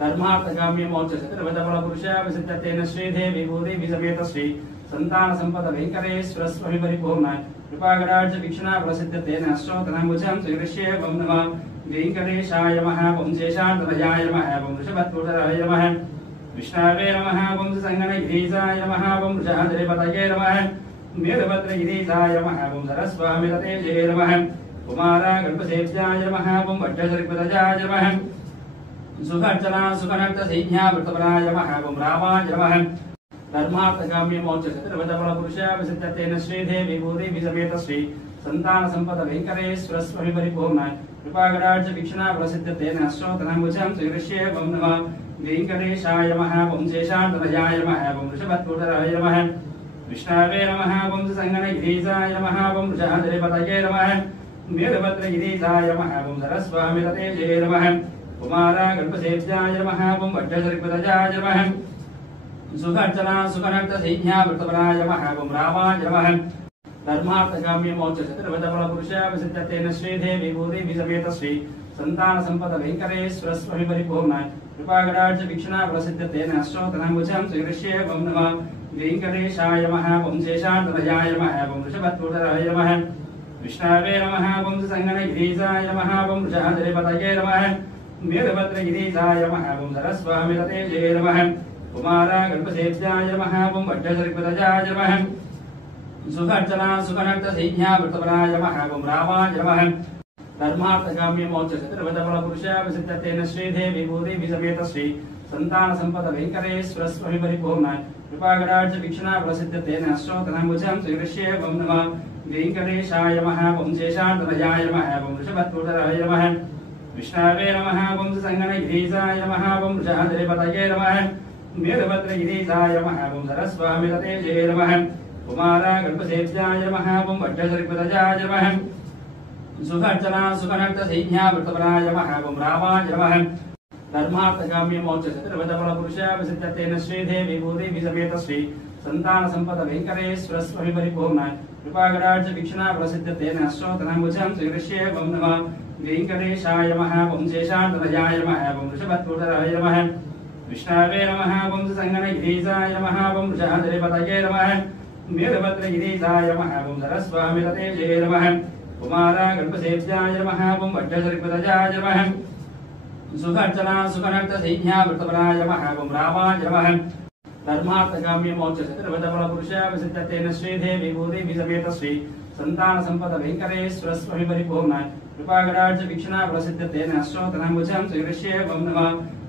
धर्मार्थकाम्य मोक्ष चतुर्विधफल पुरुषा विसिद्धतेन श्रीदेवी भूदेवी समेत श्री संतान संपद वेंकटेश्वर स्वामी परिपूर्णाय कृपागराज वीक्षणा प्रसिद्धतेन अष्टोत्तरमुजं श्रीकृष्ये वं नमः वेंकटेशाय नमः वं शेषान्तनयाय नमः वं वृषभत्वराय नमः विष्णवे नमः वं संगणगिरीशाय नमः वं वृषाद्रिपतये नमः वीरभद्रगिरीशाय नमः वं सरस्वामिरतेजये नमः कुमारा गणपसेव्याय नमः वं वज्रश्रीपदजाय नमः सुखर्चना सुखनक्त सैन्या वृतपराय नमः वं रामाय नमः धर्मार्थकाम्य मोक्ष चतुर्विधफल पुरुषा विसिद्धतेन श्रीदेवी भूदेवी समेत श्री संतान संपद वेंकटेश्वर स्वामी परिपूर्णाय कृपागराज वीक्षणा प्रसिद्धतेन अष्टोत्तरमुजं श्रीकृष्ये वं नमः वेंकटेशाय नमः वं शेषान्तनयाय नमः वं वृषभत्वराय नमः विष्णवे नमः वं संगणगिरीशाय नमः वं वृषाद्रिपतये नमः वीरभद्रगिरीशाय नमः वं सरस्वामिरतेजये नमः कुमारा गणपसेव्याय नमः वं वज्रश्रीपदजाय नमः सुखर्चना सुखनक्त सैन्या वृतपराय नमः वं रामाय नमः धर्मार्थकाम्य मोक्ष चतुर्विधफल पुरुषा विसिद्धतेन श्रीदेवी भूदेवी समेत श्री संतान संपद वेंकटेश्वर स्वामी परिपूर्णाय कृपागराज वीक्षणा प्रसिद्धतेन अष्टोत्तरमुजं श्रीकृष्ये वं नमः वेंकटेशाय नमः वं शेषान्तनयाय नमः वं वृषभत्वराय नमः विष्णवे नमः वं संगणगिरीशाय नमः वं वृषाद्रिपतये नमः वीरभद्रगिरीशाय नमः वं सरस्वामिरतेजये नमः कुमारा गणपसेव्याय नमः वं वज्रश्रीपदजाय नमः सुखर्चना सुखनक्त सैन्या वृतपराय नमः वं रामाय नमः धर्मार्थकाम्य मोक्ष चतुर्विधफल पुरुषा विसिद्धतेन श्रीदेवी भूदेवी समेत श्री संतान संपद वेंकटेश्वर स्वामी परिपूर्णाय कृपागराज वीक्षणा प्रसिद्धतेन अष्टोत्तरमुजं श्रीकृष्ये वं नमः वेंकटेशाय नमः वं शेषान्तनयाय नमः वं वृषभत्वराय नमः विष्णवे नमः वं संगणगिरीशाय नमः वं वृषाद्रिपतये नमः वीरभद्रगिरीशाय नमः वं सरस्वामिरतेजये नमः कुमारा गणपसेव्याय नमः वं वज्रश्रीपदजाय नमः सुखर्चना सुखनक्त सैन्या वृतपराय नमः वं रामाय नमः धर्मार्थकाम्य मोक्ष चतुर्विधफल पुरुषा विसिद्धतेन श्रीदेवी भूदेवी समेत श्री संतान संपद वेंकटेश्वर स्वामी परिपूर्णाय कृपागराज वीक्षणा प्रसिद्धतेन अष्टोत्तरमुजं श्रीकृष्ये वं नमः वेंकटेशाय नमः वं शेषान्तनयाय नमः वं वृषभत्वराय नमः विष्णवे नमः वं संगणगिरीशाय नमः वं वृषाद्रिपतये नमः वीरभद्रगिरीशाय नमः वं सरस्वामिरतेजये नमः कुमारा गणपसेव्याय नमः वं वज्रश्रीपदजाय नमः सुखर्चना सुखनक्त सैन्या वृतपराय नमः वं रामाय नमः धर्मार्थकाम्य मोक्ष चतुर्विधफल पुरुषा विसिद्धतेन श्रीदेवी भूदेवी समेत श्री संतान संपद वेंकटेश्वर स्वामी परिपूर्णाय कृपागराज वीक्षणा प्रसिद्धतेन अष्टोत्तरमुजं श्रीकृष्ये वं नमः